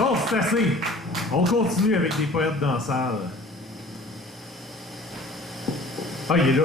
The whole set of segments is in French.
Bon, c'est assez. On continue avec les poètes dans la salle. Ah, il est là.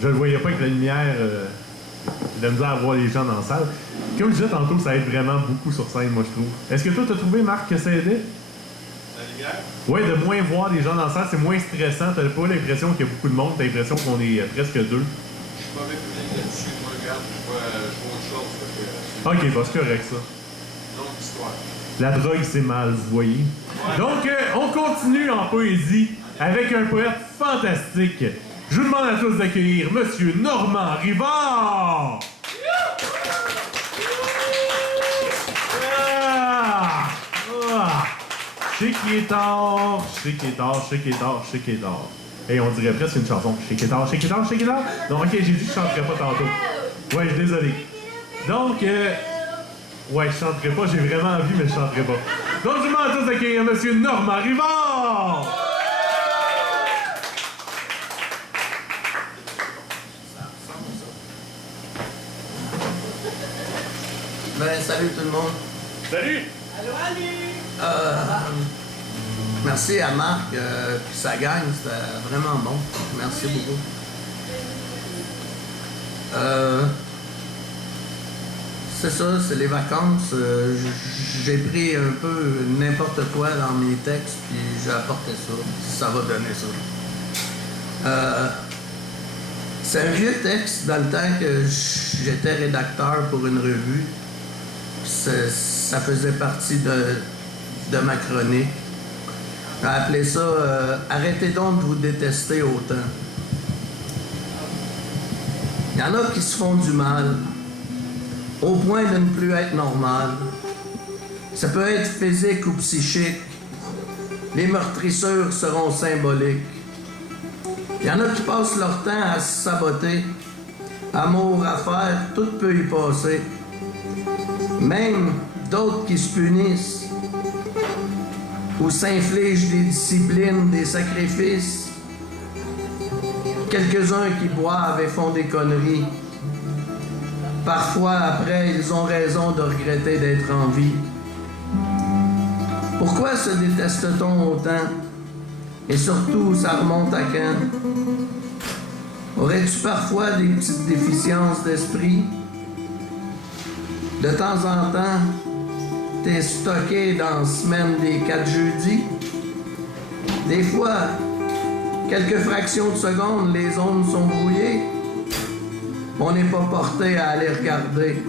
Je le voyais pas avec la lumière. De la misère à voir les gens dans la salle. Comme je disais tantôt, ça aide vraiment beaucoup sur scène, moi, je trouve. Est-ce que toi, t'as trouvé, Marc, que ça aidait? La lumière? Oui, de moins voir les gens dans la salle, c'est moins stressant. T'as pas l'impression qu'il y a beaucoup de monde, t'as l'impression qu'on est presque deux. Je suis mauvais public là-dessus. Moi, regarde, je vois autre chose. Ok, bah, c'est correct, ça. Longue histoire. La drogue, c'est mal, vous voyez. Ouais. Donc, on continue en poésie avec un poète fantastique. Je vous demande à tous d'accueillir Monsieur Normand Rivard! Je sais qu'il est tard, je sais qu'il est tard, je sais qu'il est tard, je sais qu'il est tard. Et on dirait presque une chanson. Je sais qu'il est tard, je sais qu'il est tard, je sais qu'il est tard. Donc, ok, j'ai dit que je chanterais pas tantôt. Ouais, je suis désolé. Donc, ouais, je chanterai pas, j'ai vraiment envie, mais je chanterai pas. Donc, je vous demande à tous d'accueillir Monsieur Normand Rivard! Ben, salut tout le monde. Salut! Allô, allô! Merci à Marc, puis sa gang, c'était vraiment bon. Merci beaucoup. C'est ça, c'est les vacances. J'ai pris un peu n'importe quoi dans mes textes, puis j'ai apporté ça. Ça va donner ça. C'est un vieux texte dans le temps que j'étais rédacteur pour une revue. Ça faisait partie de ma chronique. J'ai appelé ça Arrêtez donc de vous détester autant. Il y en a qui se font du mal, au point de ne plus être normal. Ça peut être physique ou psychique. Les meurtrissures seront symboliques. Il y en a qui passent leur temps à se saboter. Amour, affaires, tout peut y passer. Même d'autres qui se punissent ou s'infligent des disciplines, des sacrifices. Quelques-uns qui boivent et font des conneries. Parfois, après, ils ont raison de regretter d'être en vie. Pourquoi se déteste-t-on autant? Et surtout, ça remonte à quand? Aurais-tu parfois des petites déficiences d'esprit? De temps en temps, t'es stocké dans la semaine des 4 jeudis. Des fois, quelques fractions de secondes, les ondes sont brouillées. On n'est pas porté à aller regarder.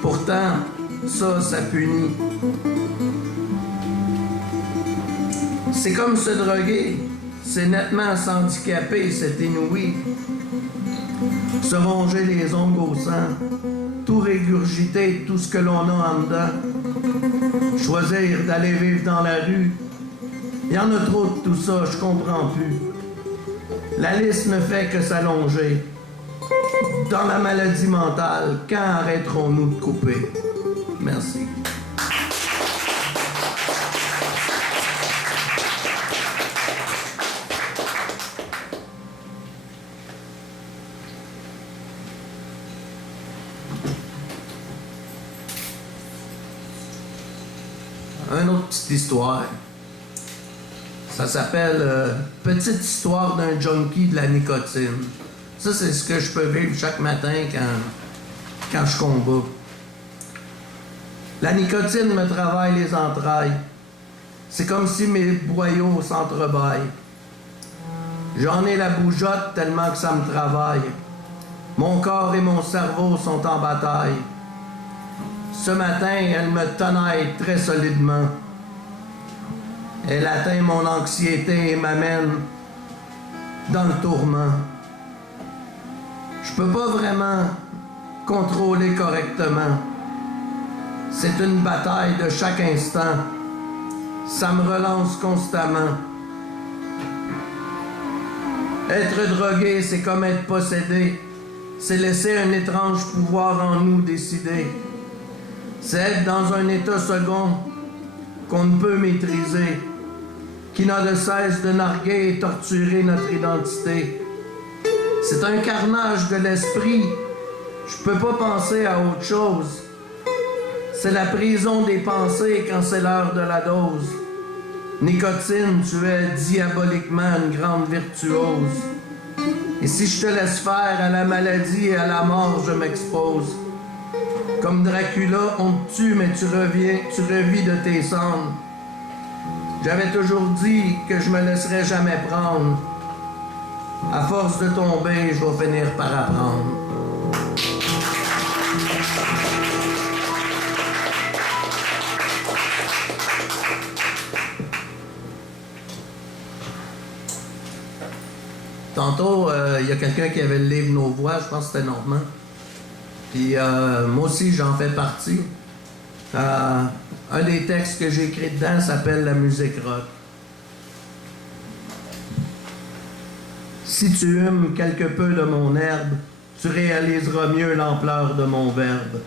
Pourtant, ça punit. C'est comme se droguer. C'est nettement s'handicaper, c'est inouï. Se ronger les ongles au sang. Tout régurgiter, tout ce que l'on a en dedans. Choisir d'aller vivre dans la rue. Il y en a trop de tout ça, je comprends plus. La liste ne fait que s'allonger. Dans la maladie mentale, quand arrêterons-nous de couper? Merci. Une autre petite histoire. Ça s'appelle Petite histoire d'un junkie de la nicotine. Ça, c'est ce que je peux vivre chaque matin quand je combats. La nicotine me travaille les entrailles. C'est comme si mes boyaux s'entrebâillent. J'en ai la bougeotte tellement que ça me travaille. Mon corps et mon cerveau sont en bataille. Ce matin, elle me tenaille très solidement. Elle atteint mon anxiété et m'amène dans le tourment. Je peux pas vraiment contrôler correctement. C'est une bataille de chaque instant. Ça me relance constamment. Être drogué, c'est comme être possédé. C'est laisser un étrange pouvoir en nous décider. C'est être dans un état second qu'on ne peut maîtriser, qui n'a de cesse de narguer et torturer notre identité. C'est un carnage de l'esprit. Je peux pas penser à autre chose. C'est la prison des pensées quand c'est l'heure de la dose. Nicotine, tu es diaboliquement une grande virtuose. Et si je te laisse faire à la maladie et à la mort, je m'expose. Comme Dracula, on te tue, mais tu revis de tes cendres. J'avais toujours dit que je me laisserais jamais prendre. À force de tomber, je vais finir par apprendre. Tantôt, il y a quelqu'un qui avait le livre Nos Voix, je pense que c'était Normand. Puis moi aussi, j'en fais partie. Un des textes que j'ai écrit dedans s'appelle La musique rock. Si tu humes quelque peu de mon herbe, tu réaliseras mieux l'ampleur de mon verbe.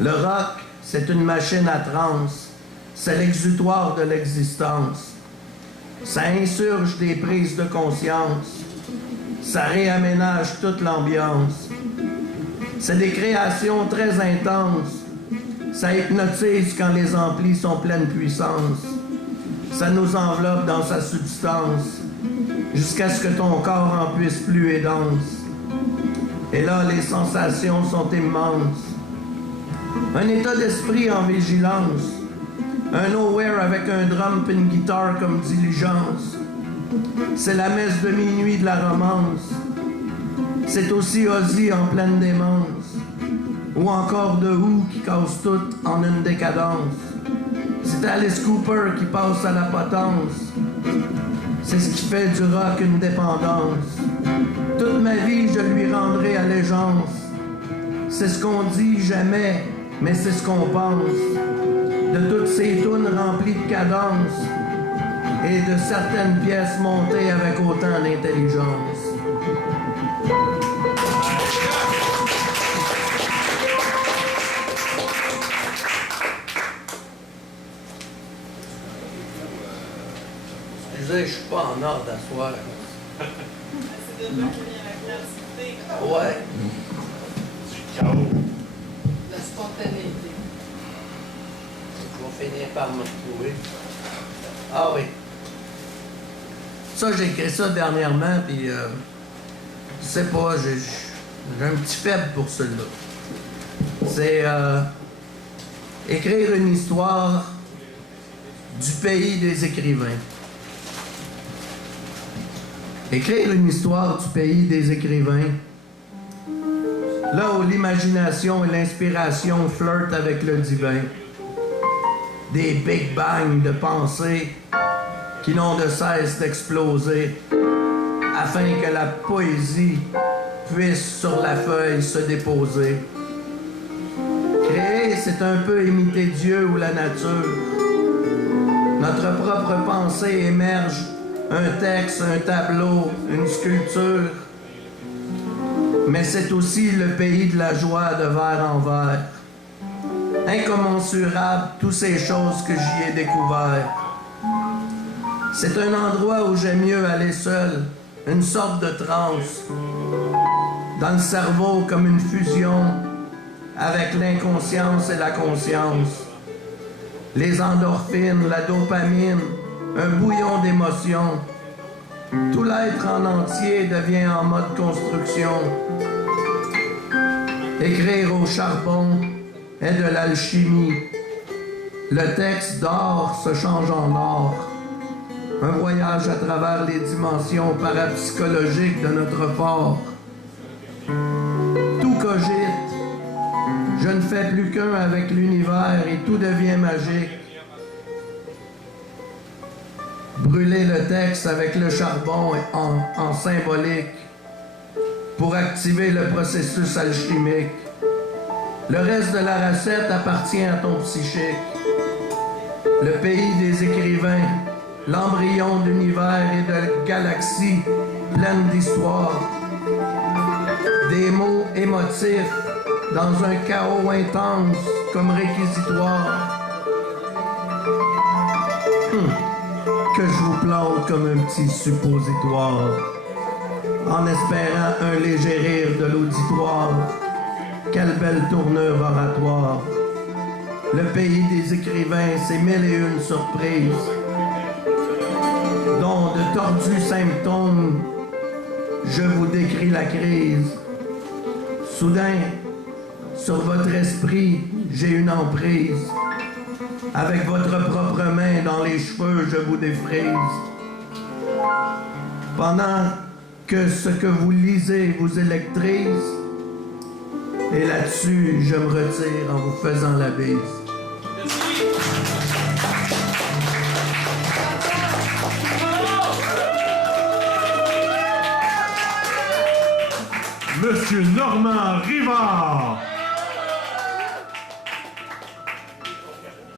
Le rock, c'est une machine à transe, c'est l'exutoire de l'existence. Ça insurge des prises de conscience, ça réaménage toute l'ambiance. C'est des créations très intenses, ça hypnotise quand les amplis sont pleine puissance. Ça nous enveloppe dans sa substance, jusqu'à ce que ton corps en puisse plus et danse. Et là, les sensations sont immenses. Un état d'esprit en vigilance, un nowhere avec un drum et une guitare comme diligence. C'est la messe de minuit de la romance. C'est aussi Ozzy en pleine démence, ou encore The Who qui casse tout en une décadence. C'est Alice Cooper qui passe à la potence. C'est ce qui fait du rock une dépendance. Toute ma vie, je lui rendrai allégeance. C'est ce qu'on dit jamais, mais c'est ce qu'on pense. De toutes ces tunes remplies de cadences et de certaines pièces montées avec autant d'intelligence. Excusez, je suis pas en ordre d'asseoir. C'est de là que vient la créativité. Ouais. La spontanéité. Je vais finir par me retrouver. Ah oui. Ça, j'ai écrit ça dernièrement, puis je sais pas, j'ai un petit faible pour celui-là. C'est écrire une histoire du pays des écrivains. Écrire une histoire du pays des écrivains, là où l'imagination et l'inspiration flirtent avec le divin. Des big bangs de pensée qui n'ont de cesse d'exploser afin que la poésie puisse sur la feuille se déposer. Créer, c'est un peu imiter Dieu ou la nature. Notre propre pensée émerge, un texte, un tableau, une sculpture. Mais c'est aussi le pays de la joie de verre en verre. Incommensurable, toutes ces choses que j'y ai découvertes. C'est un endroit où j'aime mieux aller seul, une sorte de transe. Dans le cerveau comme une fusion avec l'inconscience et la conscience. Les endorphines, la dopamine, un bouillon d'émotions. Tout l'être en entier devient en mode construction. Écrire au charbon est de l'alchimie. Le texte d'or se change en or. Un voyage à travers les dimensions parapsychologiques de notre fort. Tout cogite. Je ne fais plus qu'un avec l'univers et tout devient magique. Brûler le texte avec le charbon en symbolique pour activer le processus alchimique. Le reste de la recette appartient à ton psychique. Le pays des écrivains, l'embryon d'univers et de galaxies pleines d'histoire. Des mots émotifs dans un chaos intense comme réquisitoire. Que je vous plante comme un petit suppositoire, en espérant un léger rire de l'auditoire. Quelle belle tournure oratoire. Le pays des écrivains, c'est 1001 surprises, dont de tordus symptômes, je vous décris la crise. Soudain, sur votre esprit, j'ai une emprise. Avec votre propre main dans les cheveux, je vous défrise. Pendant que ce que vous lisez vous électrise, et là-dessus, je me retire en vous faisant la bise. Monsieur Normand Rivard.